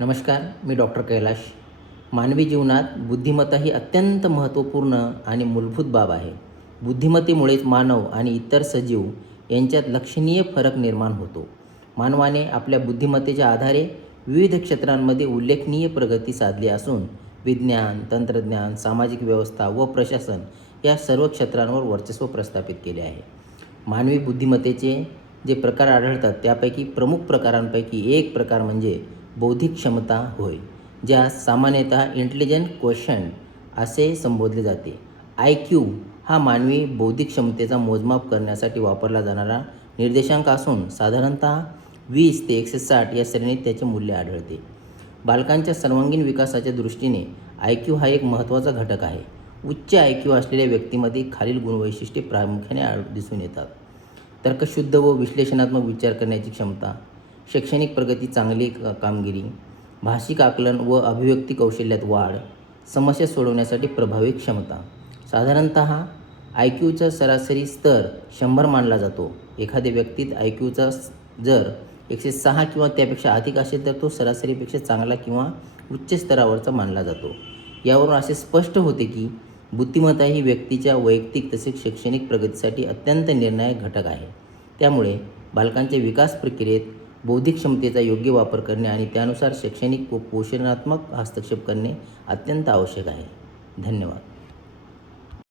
नमस्कार, मी डॉक्टर कैलाश. मानवी जीवनात बुद्धिमत्ता ही अत्यंत महत्त्वपूर्ण आणि मूलभूत बाब आहे. बुद्धिमत्तेमुळेच मानव आणि इतर सजीव यांच्यात लक्षणीय फरक निर्माण होतो. मानवाने आपल्या बुद्धिमत्तेच्या आधारे विविध क्षेत्रांमध्ये उल्लेखनीय प्रगती साधली असून विज्ञान, तंत्रज्ञान, सामाजिक व्यवस्था व प्रशासन या सर्व क्षेत्रांवर वर्चस्व प्रस्थापित केले आहे. मानवी बुद्धिमत्तेचे जे प्रकार आढळतात त्यापैकी प्रमुख प्रकारांपैकी एक प्रकार म्हणजे बौद्धिक क्षमता होय, ज्यास सामान्यतः इंटेलिजंट क्वोशंट असे संबोधले जाते. IQ हा मानवी बौद्धिक क्षमतेचा मोजमाप करण्यासाठी वापरला जाणारा निर्देशांक असून साधारणतः 20 ते 160 या श्रेणीत त्याचे मूल्य आढळते. बालकांच्या सर्वांगीण विकासाच्या दृष्टीने IQ हा एक महत्त्वाचा घटक आहे. उच्च IQ असलेल्या व्यक्तीमध्ये खालील गुणवैशिष्ट्ये प्रामुख्याने दिसून येतात. तर्कशुद्ध व विश्लेषणात्मक विचार करण्याची क्षमता, शैक्षणिक प्रगती, चांगली कामगिरी, भाषिक आकलन व अभिव्यक्ती कौशल्यात वाढ, समस्या सोडवण्यासाठी प्रभावी क्षमता. साधारणतः IQचा सरासरी स्तर 100 मानला जातो. एखाद्या व्यक्तीत IQचा जर 106 किंवा त्यापेक्षा अधिक असेल तर तो सरासरीपेक्षा चांगला किंवा उच्च स्तरावरचा मानला जातो. यावरून असे स्पष्ट होते की बुद्धिमत्ता ही व्यक्तीच्या वैयक्तिक तसेच शैक्षणिक प्रगतीसाठी अत्यंत निर्णायक घटक आहे. त्यामुळे बालकांच्या विकास प्रक्रियेत बौद्धिक क्षमतेचा योग्य वापर करणे आणि त्यानुसार शैक्षणिक व पोषणात्मक हस्तक्षेप करणे अत्यंत आवश्यक आहे. धन्यवाद.